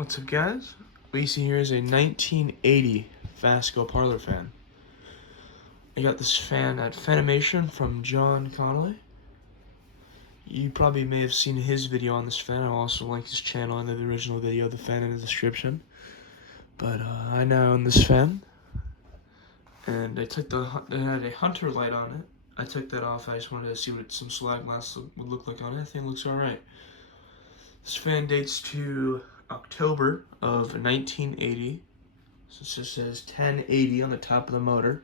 What's up, guys? What you see here is a 1980 Fasco Parlour fan. I got this fan at Fanimation from John Connolly. You probably may have seen his video on this fan. I'll also link his channel in the original video of the fan in the description. But I now own this fan, and it had a hunter light on it. I took that off. I just wanted to see what some slag glass would look like on it. I think it looks alright. This fan dates to October of 1980. So it just says 1080 on the top of the motor.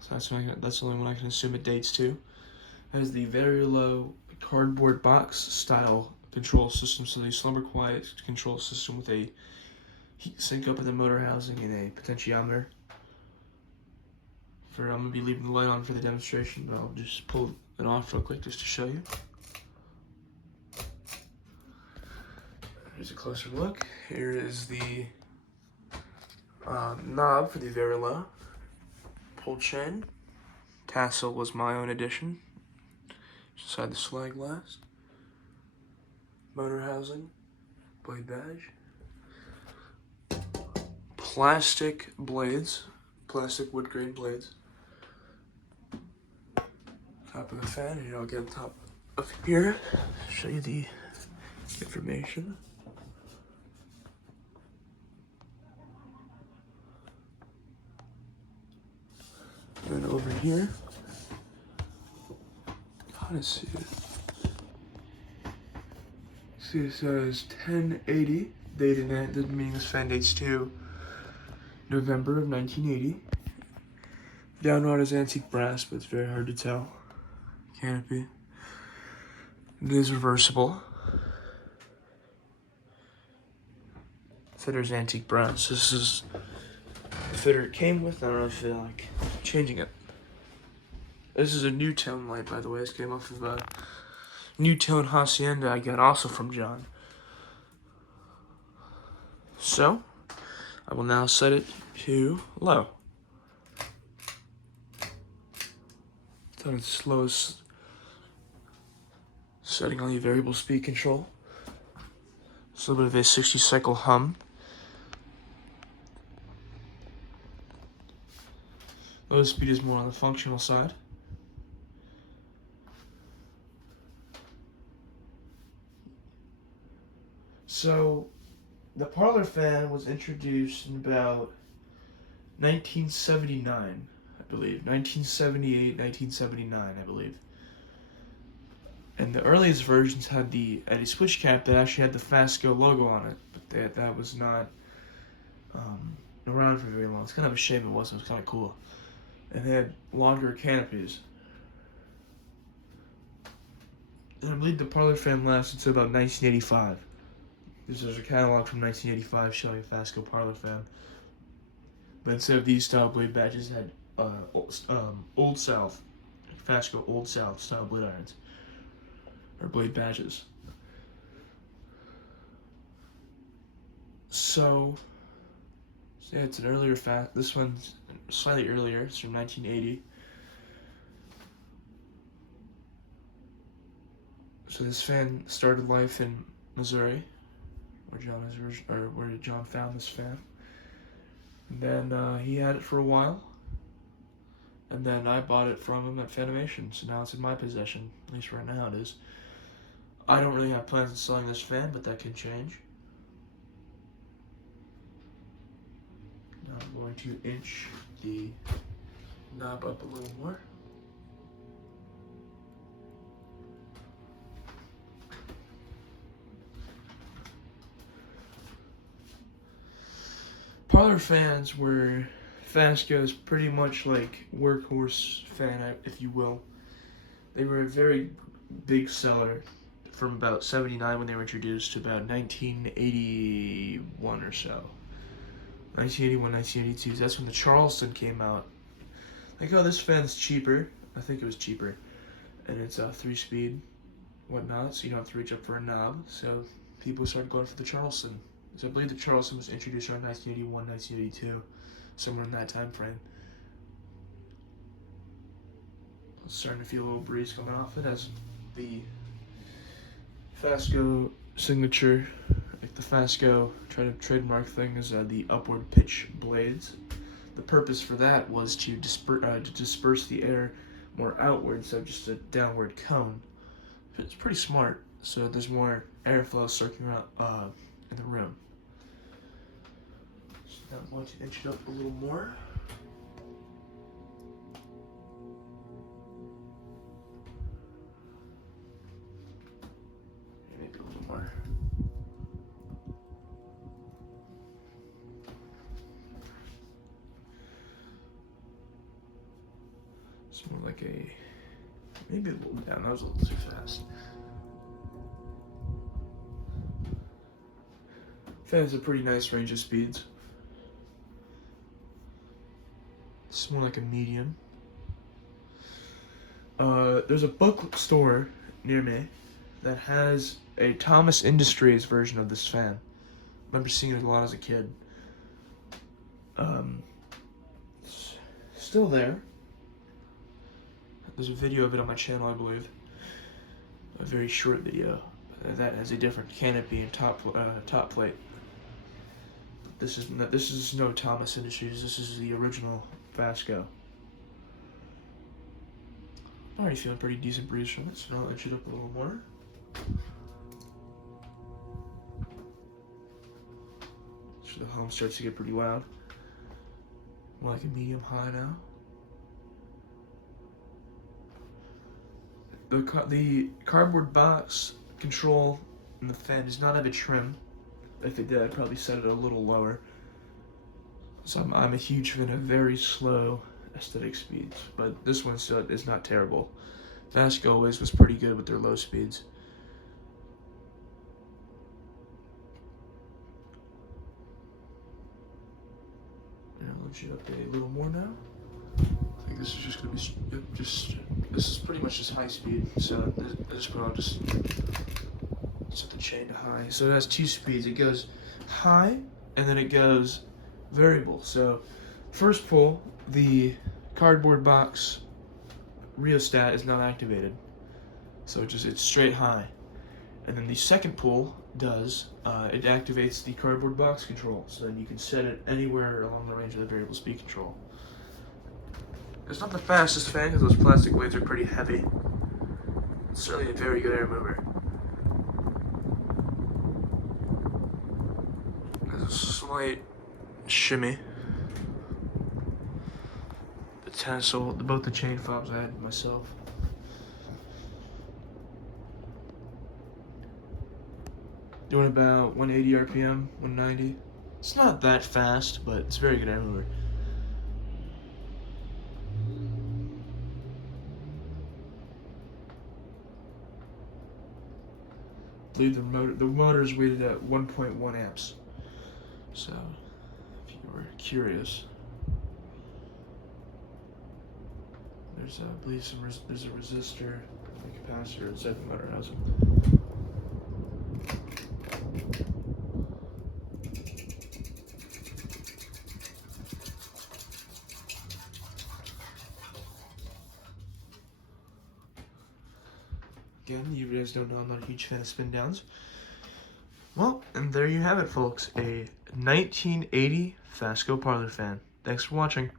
So that's the only one I can assume it dates to. It has the very low cardboard box style control system, so the slumber quiet control system with a heat sink up in the motor housing and a potentiometer. I'm going to be leaving the light on for the demonstration, but I'll just pull it off real quick just to show you. Here's a closer look. Here is the knob for the very low. Pull chain. Tassel was my own addition. Just inside the slag glass. Motor housing. Blade badge. Plastic blades. Plastic wood grain blades. Top of the fan. Here, I'll get on top of here. Show you the information. And over here, kind of see it. See, it says 1080, dated that, meaning this fan dates to November of 1980. Downrod is antique brass, but it's very hard to tell. Canopy. It is reversible. Fitter's antique brass. This is the fitter it came with. I don't know if I feel like changing it. This is a Newtone light, by the way. This came off of a Newtone Hacienda I got also from John. So, I will now set it to low. It's on its slowest setting on the variable speed control. It's a little bit of a 60 cycle hum. Low speed is more on the functional side. So, the Parlour fan was introduced in about 1979, I believe. 1978, 1979, I believe. And the earliest versions had a switch cap that actually had the Fasco logo on it, but that was not around for very long. It's kind of a shame it wasn't. It was kind of cool. And they had longer canopies. And I believe the Parlour fan lasted until about 1985. There's a catalog from 1985 showing a Fasco Parlour fan. But instead of these style blade badges, it had Old South, Fasco Old South style blade irons. Or blade badges. So yeah, it's an earlier this one's slightly earlier. It's from 1980. So this fan started life in Missouri, where John found this fan. And then he had it for a while. And then I bought it from him at Fanimation, so now it's in my possession. At least right now it is. I don't really have plans on selling this fan, but that can change. Now I'm going to inch the knob up a little more. Parlour fans were Fasco's pretty much like workhorse fan, if you will. They were a very big seller from about 79 when they were introduced to about 1981 or so. 1981, 1982, that's when the Charleston came out. Like, oh, this fan's cheaper. I think it was cheaper. And it's 3-speed, whatnot, so you don't have to reach up for a knob. So people started going for the Charleston. So I believe the Charleston was introduced around 1981, 1982, somewhere in that time frame. I'm starting to feel a little breeze coming off it as the Fasco signature, like the Fasco trademark thing is the upward pitch blades. The purpose for that was to disperse the air more outward, so just a downward cone. It's pretty smart, so there's more airflow circulating around in the room. So now I'm going to inch it up a little more. Maybe a little more. It's more like maybe a little down. That was a little too fast. Fan has a pretty nice range of speeds. It's more like a medium. There's a bookstore near me that has a Thomas Industries version of this fan. I remember seeing it a lot as a kid. It's still there. There's a video of it on my channel, I believe. A very short video. That has a different canopy and top plate. This is no Thomas Industries. This is the original Fasco. I'm already feeling pretty decent breeze from it, so now I'll inch it up a little more. So the hum starts to get pretty loud. More like a medium high now. The cardboard box control in the fan does not have a trim. If it did, I'd probably set it a little lower. So I'm a huge fan of very slow aesthetic speeds, but this one is not terrible. Fasco always was pretty good with their low speeds. And I'll inch it up a little more now. I think this is just gonna be this is pretty much just high speed. So I'll just set the chain to high. So it has two speeds. It goes high and then it goes variable. So first pull, the cardboard box rheostat is not activated. So it's straight high. And then the second pull it activates the cardboard box control. So then you can set it anywhere along the range of the variable speed control. It's not the fastest fan because those plastic blades are pretty heavy. It's certainly a very good air mover. There's a slight shimmy. The tassel, both the chain fobs I had myself. Doing about 180 RPM, 190. It's not that fast, but it's a very good air mover. I believe the motor is weighted at 1.1 amps. So, if you were curious, there's I believe there's a resistor, a capacitor inside the motor housing. Again, you guys don't know I'm not a huge fan of spin downs. Well, and there you have it, folks. A 1980 Fasco Parlour fan. Thanks for watching.